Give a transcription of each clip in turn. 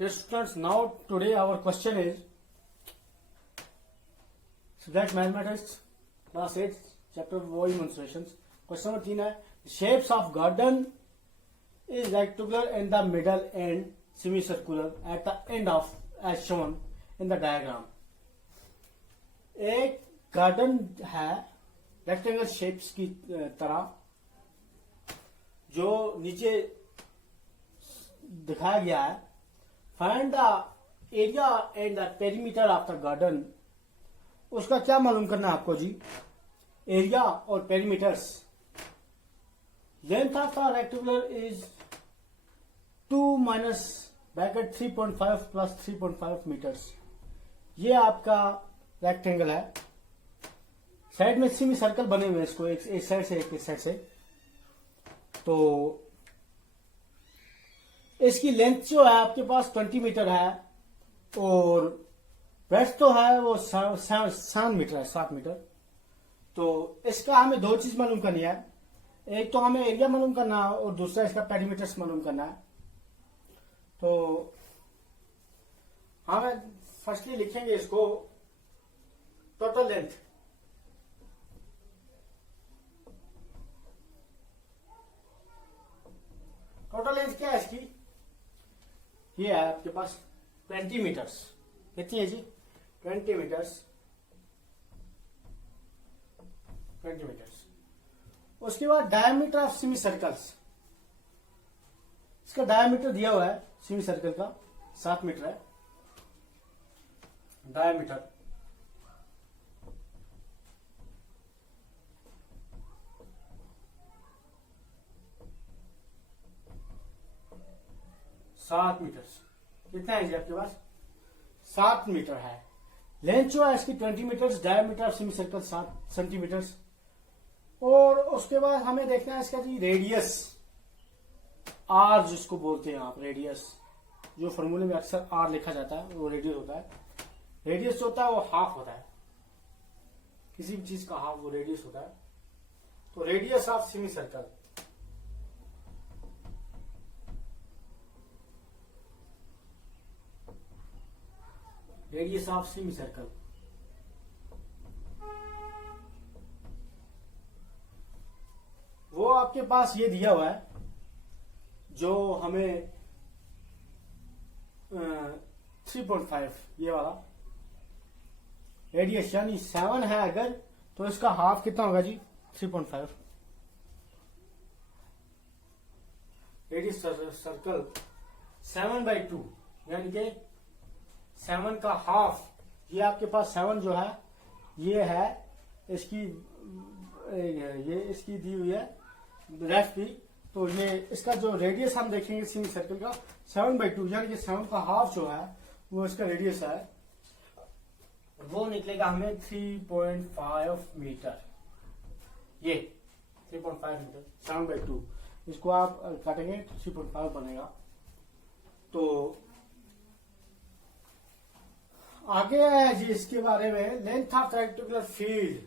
Dear students, now today our question is subject mathematics class 8 chapter volume mensurations. Question number 3 है shapes of garden is rectangular in the middle and semicircular at the end of as shown in the diagram. एक garden है rectangle shapes की तरह जो नीचे दिखाया गया है. Find the area and the perimeter of the garden. उसका क्या मालूम करना है आपको जी? एरिया और perimeters. Length of the rectangular is 2 minus bracket 3.5 plus 3.5 metres. ये आपका रेक्टेंगल है. साइड में सेमी सर्कल बने हुए हैं इसको एक साइड से एक साइड से. तो इसकी लेंथ जो है आपके पास 20 मीटर है और ब्रेड्थ तो है वो 7 मीटर है, 7 मीटर. तो इसका हमें दो चीज मालूम करनी है. एक तो हमें एरिया मालूम करना है और दूसरा इसका पेरीमीटर्स मालूम करना है. तो हमें फर्स्टली लिखेंगे इसको टोटल लेंथ. टोटल लेंथ क्या है इसकी? ये है आपके पास 20 मीटर्स. कितनी है जी? 20 मीटर्स. 20 मीटर्स. उसके बाद डायमीटर ऑफ सेमी सर्कल्स. इसका डायमीटर दिया हुआ है सेमी सर्कल का 7 मीटर है डायमीटर. सात मीटर. कितना है जी आपके पास? 7 मीटर है. लेंथ जो है इसकी 20 metre. Diameter semi circle 7 centimetre. और उसके बाद हमें देखना है इसका जी रेडियस. आर जिसको बोलते हैं आप रेडियस, जो फॉर्मूले में अक्सर आर लिखा जाता है वो रेडियस होता है. रेडियस जो होता है वो हाफ होता है. किसी भी चीज का हाफ वो रेडियस होता है. तो radius of semi circle. Radius of semi circle. वो आपके पास ये दिया हुआ है जो हमें 3.5 ये वाला रेडियस यानी 7 है अगर तो इसका हाफ कितना होगा जी? 3.5. रेडियस सर्कल 7/2 यानी कि 7 का हाफ. ये आपके पास 7 जो है ये है इसकी ये इसकी दी हुई है लेफ्ट की. तो ये इसका जो रेडियस हम देखेंगे सेमी सर्कल का 7/2 यानी कि 7 का हाफ जो है वो इसका रेडियस है. वो निकलेगा हमें 3.5 मीटर. ये 3.5 मीटर 7/2. इसको आप काटेंगे 3.5 बनेगा. तो आगे है जी इसके बारे में लेंथ ऑफ रेक्टेंगुलर फील्ड.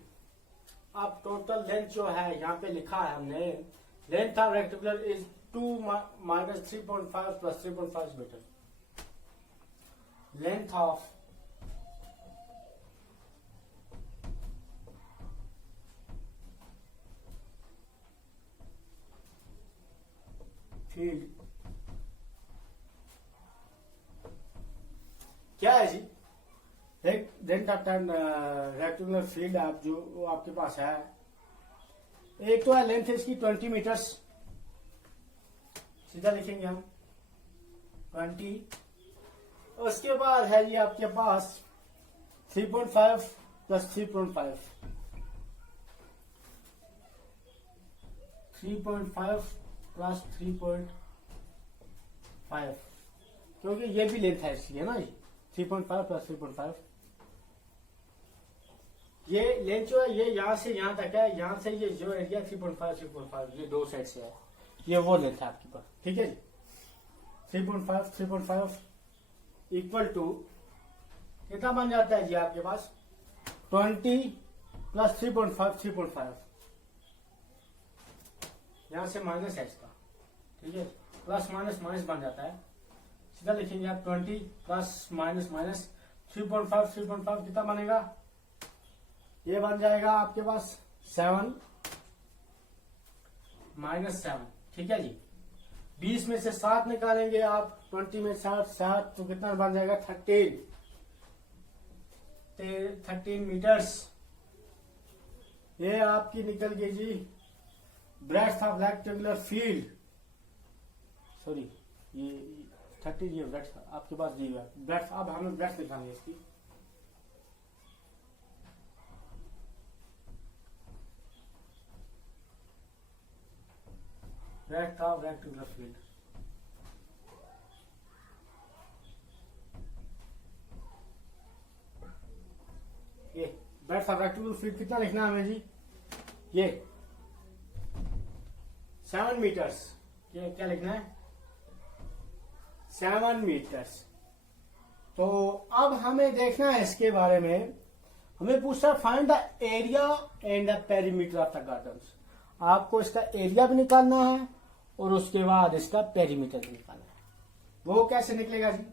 अब टोटल लेंथ जो है यहाँ पे लिखा है हमने length of rectangular is 2 minus 3.5 plus 3.5 metre. Length of field क्या है जी? लेंथ ऑफ रेक्टेंगुलर फील्ड आप जो आपके पास है. एक तो है लेंथ इसकी 20 मीटर्स. सीधा लिखेंगे हम 20. उसके बाद है ये आपके पास 3.5 प्लस 3.5 3.5 प्लस 3.5 क्योंकि ये भी लेंथ है इसलिए ना जी. 3.5 प्लस 3.5 ये लेंथ जो है ये यहां से यहां तक है. यहां से ये जो एरिया 3.5 ये दो साइड से है. ये वो लेंथ है आपके पास. ठीक है जी. 3.5 इक्वल टू कितना बन जाता है जी आपके पास? 20 प्लस 3.5 यहां से माइनस है इसका. ठीक है. प्लस माइनस माइनस बन जाता है. सीधा लिखेंगे आप 20 प्लस माइनस माइनस 3.5 कितना बनेगा, ये बन जाएगा आपके पास 7 माइनस 7। ठीक है जी, 20 में से 7 निकालेंगे आप, 20 में 7 तो कितना बन जाएगा 13 मीटर्स। ये आपकी निकल गई जी breadth of rectangular field, sorry ये 30, ये ब्रेड्थ आपके पास दी हुआ है ब्रेड्थ। अब हमें ब्रेड्थ निकालेंगे इसकी, ब्रेड्थ ऑफ रेक्टेंगुलर फील्ड। ये ब्रेड्थ ऑफ रेक्टेंगुलर फील्ड कितना लिखना है हमें जी, ये 7 मीटर्स। ये क्या लिखना है 7 मीटर्स। तो अब हमें देखना है इसके बारे में, हमें पूछता है find the area and the perimeter of the garden. आपको इसका एरिया भी निकालना है और उसके बाद इसका पेरीमीटर भी निकालना है। वो कैसे निकलेगा जी,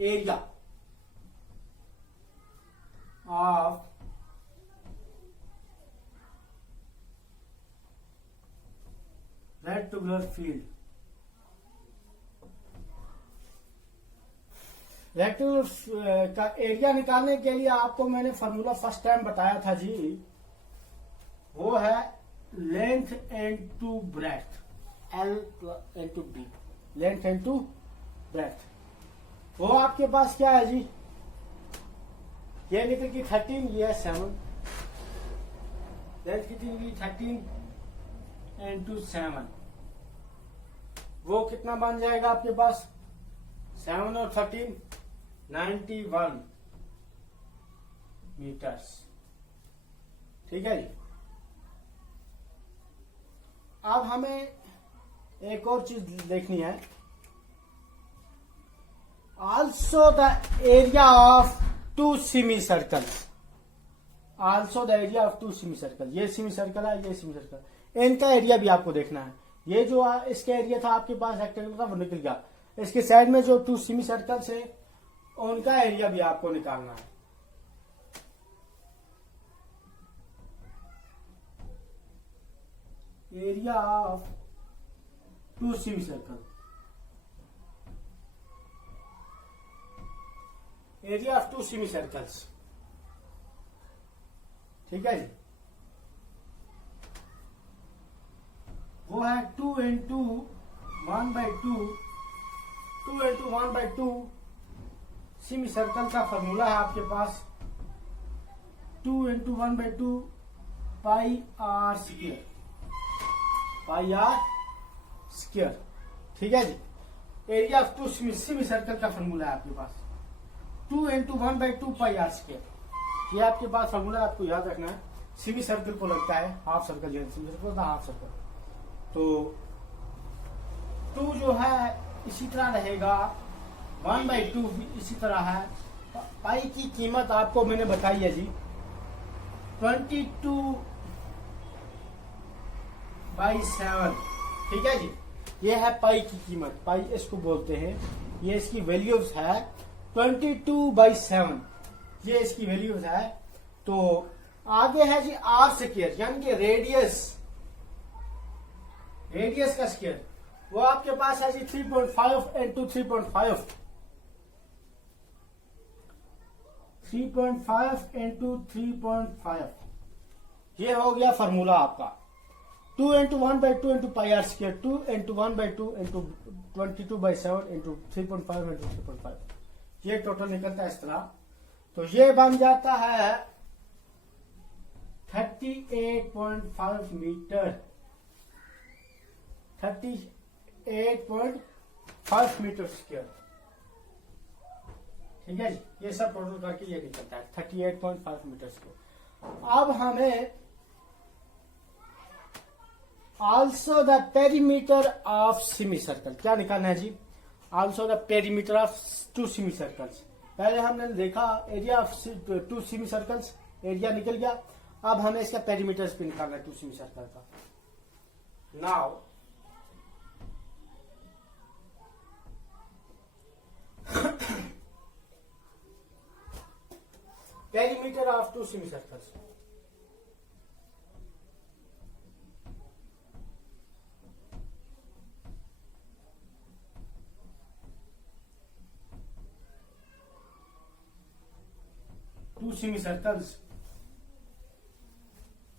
area of rectangular field. Rectangular का एरिया निकालने के लिए आपको मैंने फॉर्मूला फर्स्ट टाइम बताया था जी, वो है length into breadth, L into B, length into breadth. वो आपके पास क्या है जी, ये निकल की 13, ये है 7, लेंथ कितनी निकली 13 इनटू 7, वो कितना बन जाएगा आपके पास 7 और 13 91 मीटर्स। ठीक है जी, अब हमें एक और चीज देखनी है, also the area of 2 semi circles, also the area of 2 semi circle. ये सेमी सर्कल है, ये सेमी सर्कल, इनका एरिया भी आपको देखना है। ये जो इसका एरिया था आपके पास रेक्टेंगल का, वो निकल गया। इसके साइड में जो 2 सेमी सर्कल्स है उनका एरिया भी आपको निकालना है। Area of 2 semi circle, area of 2 semi circles. ठीक है जी, वो है 2 इंटू 1/2, 2 इंटू 1/2 सेमी सर्कल का फॉर्मूला है आपके पास 2 into 1/2 pi r square, pi r square. ठीक है जी, एरिया ऑफ 2 सेमी सर्कल का फॉर्मूला है आपके पास 2 इंटू 1/2 पाई आर स्क्वायर। ये आपके पास फॉर्मूला आपको याद रखना है। सेमी सर्कल को लगता है हाफ सर्कल, सेमी सर्कल होता है हाफ सर्कल। तो 2 जो है इसी तरह रहेगा, 1/2 इसी तरह है। पाई की कीमत आपको मैंने बताई है जी 22/7। ठीक है जी, ये है पाई की कीमत, पाई इसको बोलते हैं। ये इसकी वैल्यूज है 22/7, ये इसकी वैल्यूज है। तो आगे है जी आर स्क्वायर, यानी कि रेडियस, रेडियस का स्क्वायर, वो आपके पास है जी 3.5 इंटू 3.5, 3.5 इंटू 3.5। ये हो गया फॉर्मूला आपका 2 into 1/2 into pi r square, 2 into 1/2 into 22/7 into 3.5 into 3.5। ये टोटल निकलता है इस तरह। तो ये बन जाता है 38.5 मीटर, 38.5 मीटर स्क्वायर। ठीक है जी, ये सब टोटल करके ये निकलता है 38.5 मीटर स्क्वायर। अब हमें also the perimeter of semi circle क्या निकालना है जी, also the perimeter of 2 semi circles. पहले हमने देखा area of 2 semi circles, area निकल गया। अब हमें इसका पेरीमीटर भी निकालना है 2 सेमी सर्कल का। Now perimeter of two semi circles. Two semicircles.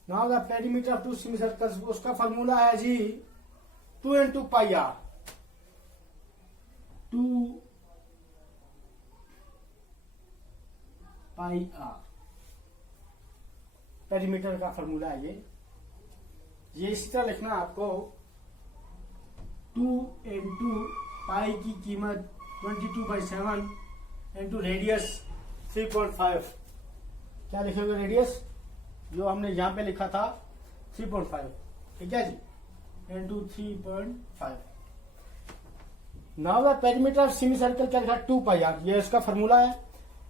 Now the perimeter of two semicircles, उसका फॉर्मूला है जी 2 into pi R. 2 pi R perimeter का फॉर्मूला है ये इसी तरह लिखना आपको। 2 into पाई की कीमत 22/7 इंटू रेडियस 3.5। क्या लिखोगे रेडियस, जो हमने यहां पे लिखा था 3.5, ठीक है जी, into 3.5। Now the perimeter of semi circle क्या लिखा 2 पाई आर, ये इसका फॉर्मूला है।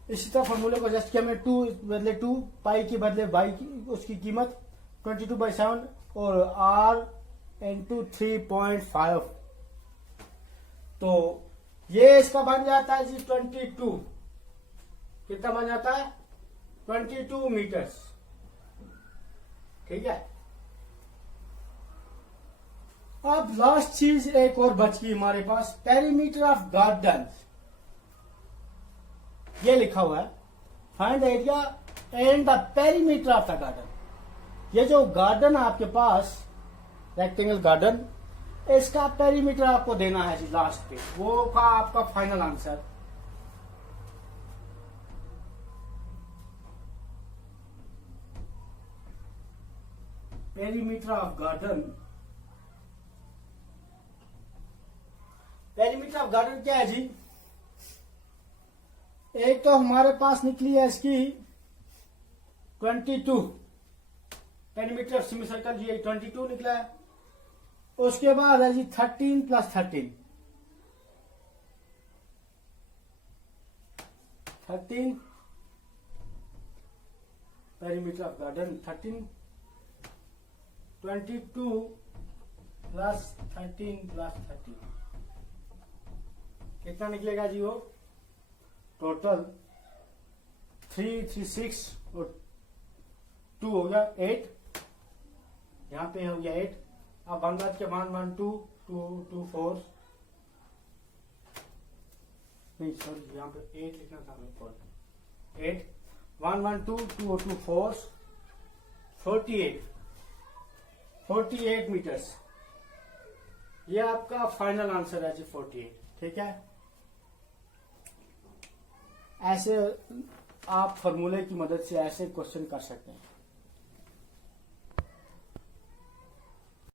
इसी तरह फॉर्मूले को एडजस्ट किया हमने, 2 बदले 2, पाई की बदले बाई की, उसकी कीमत 22/7 और आर इंटू 3.5। तो ये इसका बन जाता है जी 22। कितना बन जाता है 22 मीटर्स, ठीक है। अब लास्ट चीज एक और बच गई हमारे पास, पेरीमीटर ऑफ गार्डन। ये लिखा हुआ है find area and the perimeter of the garden. ये जो गार्डन है आपके पास, रेक्टेंगल गार्डन, इसका पेरीमीटर आपको देना है जी लास्ट पे, वो का आपका final answer. Perimeter of garden, perimeter of garden क्या है जी, एक तो हमारे पास निकली है इसकी 22 पेरीमीटर ऑफ सेमी सर्कल, ये 22 निकला है। उसके बाद है जी 13 + 13 पेरीमीटर ऑफ गार्डन 13, 22 + 13 + 13 कितना निकलेगा जी, वो टोटल 3, 3, 6 और 2 हो गया 8। यहाँ पे हो गया 8। अब 1 के 1, 1, 2, 2, 2, 4, नहीं सॉरी यहाँ पे 8 लिखना था, 8, 1, 1, 2, 2 और 2, 4, 48 मीटर्स। ये आपका फाइनल आंसर है जी 48, ठीक है। ऐसे आप फॉर्मूले की मदद से ऐसे क्वेश्चन कर सकते हैं।